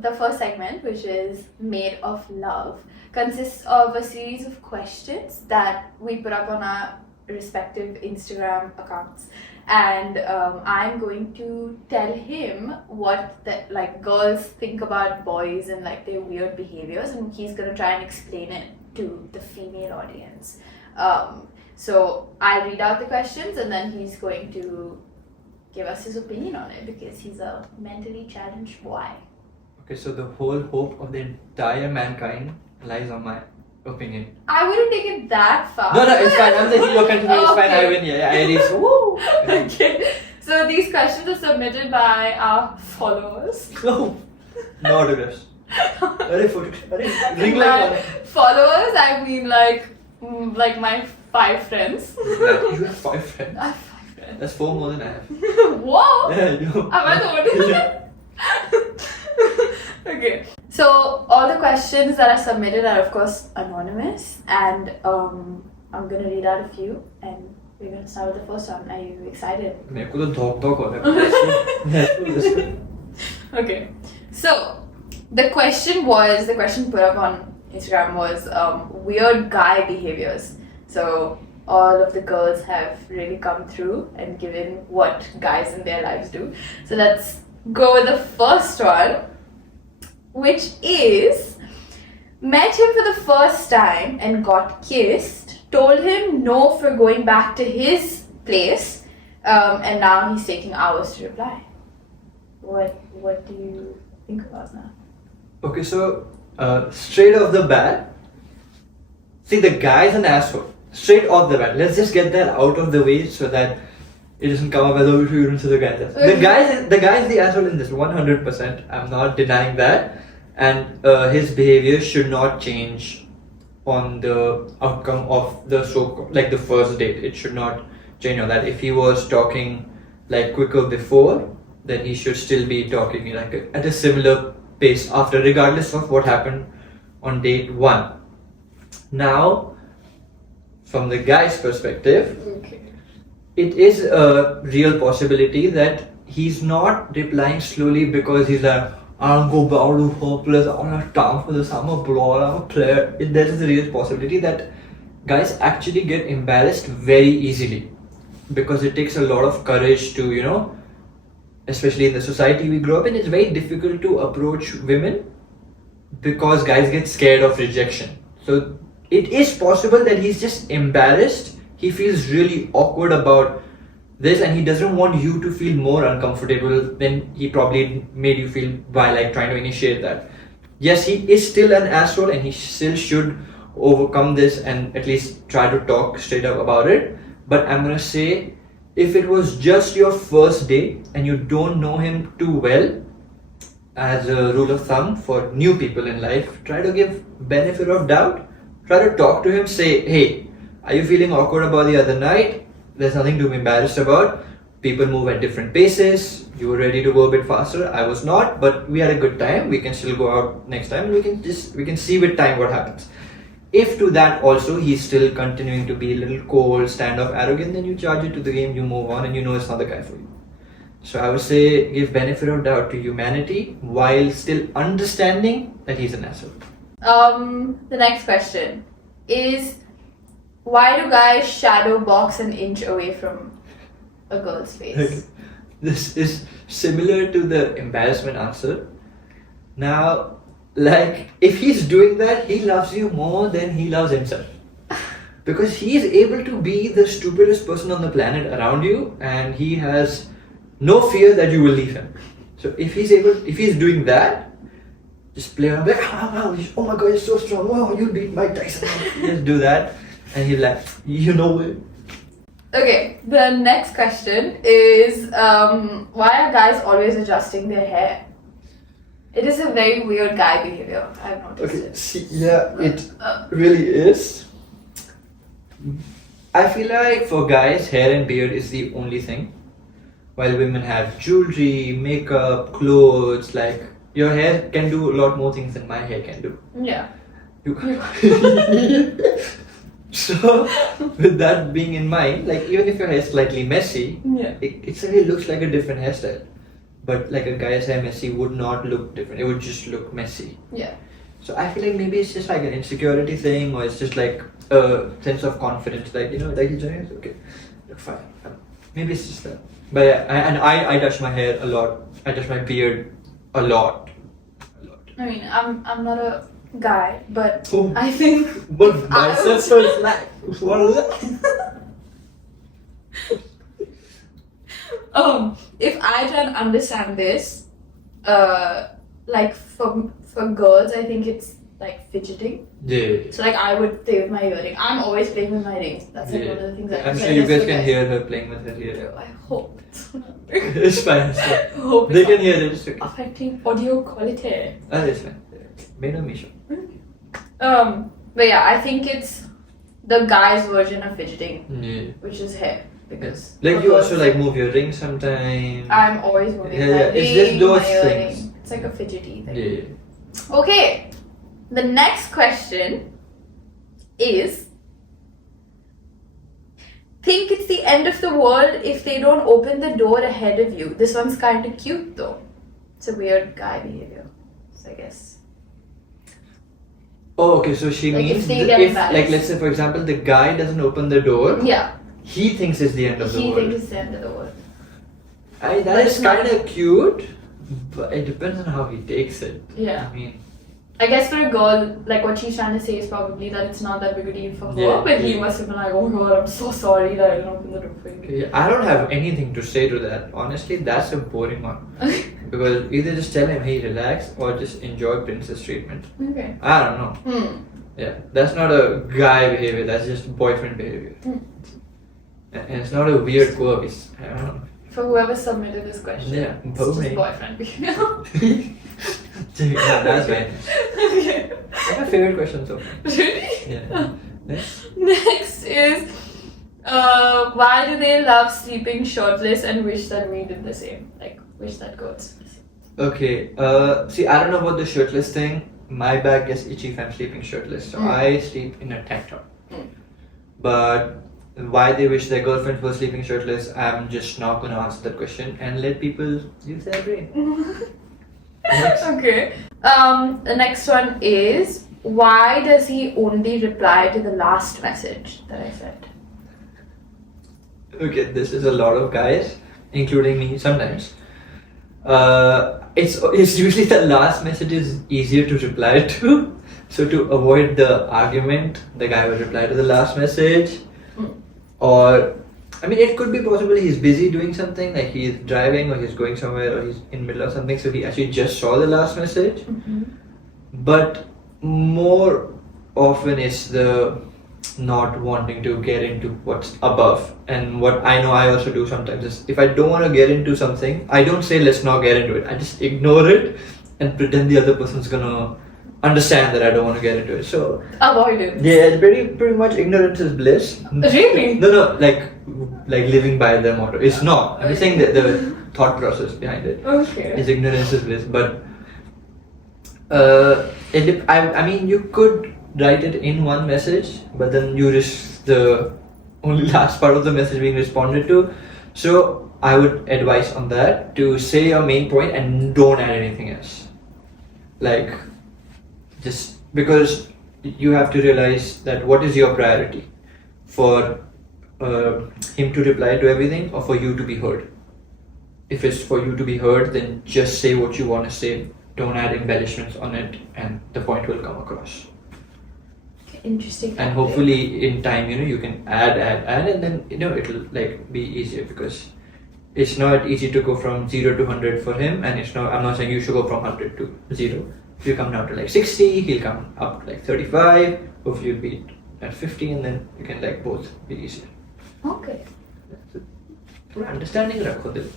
the first segment, which is Made of Love, consists of a series of questions that we put up on our respective Instagram accounts. And I'm going to tell him what girls think about boys and like their weird behaviors, and he's gonna try and explain it to the female audience. So I'll read out the questions and then he's going to give us his opinion on it because he's a mentally challenged boy. Okay, so the whole hope of the entire mankind lies on my opinion. I wouldn't take it that far. No, it's fine. I'm thinking you're continuing. It's fine. I win. Yeah, I reach. Woo! Okay. So these questions are submitted by our followers. No autographs. Ring By light. followers, I mean like my 5 friends. You have 5 friends. I have 5 friends. That's 4 more than I have. Whoa! Yeah, I know. Am I the only one? Okay. So all the questions that are submitted are of course anonymous, and I'm gonna read out a few, and we're gonna start with the first one. Are you excited? मेरे को तो धोक हो रहा है. Let's go. Okay. So the question put up on Instagram was weird guy behaviors. So all of the girls have really come through and given what guys in their lives do. So let's go with the first one, which is met him for the first time and got kissed, told him no for going back to his place, and now he's taking hours to reply. What do you think about that? Okay, so straight off the bat, see, the guy's an asshole. Straight off the bat, let's just get that out of the way so that it doesn't come up as though you didn't see the guy. The guy's the asshole in this 100%. I'm not denying that, and his behavior should not change on the outcome of the the first date. It should not change on that. If he was talking like quicker before, then he should still be talking like at a similar pace after, regardless of what happened on date 1. Now, from the guy's perspective, Okay. it is a real possibility that he's not replying slowly because he's like, I'll go back to hopeless, I don't have time for this, I'm a blower, I'm a player. There is a real possibility that guys actually get embarrassed very easily because it takes a lot of courage to, especially in the society we grow up in, it's very difficult to approach women because guys get scared of rejection. So it is possible that he's just embarrassed. He feels really awkward about this and he doesn't want you to feel more uncomfortable than he probably made you feel by like trying to initiate that. Yes, he is still an asshole and he still should overcome this and at least try to talk straight up about it. But I'm gonna say, if it was just your first date and you don't know him too well, as a rule of thumb for new people in life, try to give benefit of doubt. Try to talk to him, say, hey, are you feeling awkward about the other night? There's nothing to be embarrassed about. People move at different paces. You were ready to go a bit faster. I was not, but we had a good time. We can still go out next time and we can see with time what happens. If to that also he's still continuing to be a little cold, standoff, arrogant, then you charge it to the game, you move on, and you know it's not the guy for you. So I would say give benefit of doubt to humanity while still understanding that he's an asshole. The next question is, why do guys shadow box an inch away from a girl's face? This is similar to the embarrassment answer. Now, like, if he's doing that, he loves you more than he loves himself. Because he is able to be the stupidest person on the planet around you and he has no fear that you will leave him. So if he's doing that, just play around like, oh my god, you're so strong, wow, you'll beat Mike Tyson. Just do that and he'll like, you know it. Okay, the next question is, why are guys always adjusting their hair? It is a very weird guy behavior, I've noticed it. See, yeah, it really is. I feel like for guys, hair and beard is the only thing. While women have jewelry, makeup, clothes, like your hair can do a lot more things than my hair can do. Yeah. So, with that being in mind, like even if your hair is slightly messy, Yeah. it suddenly looks like a different hairstyle. but like a guy say Messi would not look different. It would just look messy. Yeah. So I feel like maybe it's just like an insecurity thing, or it's just like a sense of confidence. Like like he's doing it, okay, look fine. Maybe it's just that. But yeah, I touch my hair a lot. I touch my beard a lot. I mean, I'm not a guy, but Oh. I think But if I biceps was- are like what is that? if I try and understand this, like for girls, I think it's like fidgeting. Yeah. So like I would play with my earring. I'm always playing with my rings. That's like Yeah. one of the things I I'm so sure I you guess guys for can hear her playing with her hair. I hope it's not It's fine. It's fine. I hope They it's can not hear it. It's okay. affecting audio quality. It's fine. Made a mission. But yeah, I think it's the guy's version of fidgeting, Yeah. which is hair. Because Like for you girls, also like move your ring sometimes. I'm always moving Yeah, my yeah, it's just ring, those my earring. things. It's like a fidgety thing. Yeah. Okay, the next question is: think it's the end of the world if they don't open the door ahead of you. This one's kind of cute though. It's a weird guy behavior, so I guess. Oh, okay. So she Like, if means they get like embarrassed. let's say for example the guy doesn't open the door. Yeah, He thinks it's the end of the he world. thinks it's the end of the world. That But is it's not. kind of cute, but it depends on how he takes it. Yeah. I mean, I guess for a girl, like what she's trying to say is probably that it's not that big a deal for her, Yeah, but he yeah. must have been like, oh my god, I'm so sorry that I didn't open the door for you. yeah, I don't have anything to say to that. Honestly, that's a boring one. Because either just tell him, hey, relax, or just enjoy princess treatment. Okay. I don't know. Yeah, that's not a guy behavior. That's just boyfriend behavior. And it's not a weird quirk. It's, I don't know. For whoever submitted this question, Yeah, it's just boring. boyfriend behavior. Yeah, that's right. Okay. That's my favorite question so far. Really? Yeah. Next. Next is, why do they love sleeping shirtless and wish that we did the same? Like, wish that girls. Okay. See, I don't know about the shirtless thing. My back gets itchy if I'm sleeping shirtless, so I sleep in a tank top. But why they wish their girlfriends were sleeping shirtless, I'm just not gonna answer that question and let people use their brain. Next. Okay. The next one is, why does he only reply to the last message that I sent? Okay, this is a lot of guys, including me sometimes. It's usually the last message is easier to reply to. So to avoid the argument, the guy will reply to the last message. Or, I mean, it could be possible he's busy doing something, like he's driving or he's going somewhere or he's in the middle of something, so he actually just saw the last message. But more often it's the not wanting to get into what's above. And what I know I also do sometimes is, if I don't want to get into something, I don't say let's not get into it. I just ignore it and pretend the other person's gonna understand that I don't want to get into it. So Avoidance. yeah, it's pretty much ignorance is bliss. Really? No, like living by the motto. It's not. I'm just saying that the thought process behind it Okay. is ignorance is bliss. But I mean, you could write it in one message, but then you risk the only last part of the message being responded to. So I would advise on that to say your main point and don't add anything else. Like, just because you have to realize that what is your priority, for him to reply to everything or for you to be heard. If it's for you to be heard, then just say what you want to say. Don't add embellishments on it, and the point will come across. Interesting. And hopefully in time, you can add, and then it'll like be easier, because it's not easy to go from 0 to 100 for him, and I'm not saying you should go from 100 to 0. If you come down to like 60, he'll come up to like 35. Hopefully you'll be at 50, and then you can like both be easier. Okay. थोड़ा understanding रखो दिल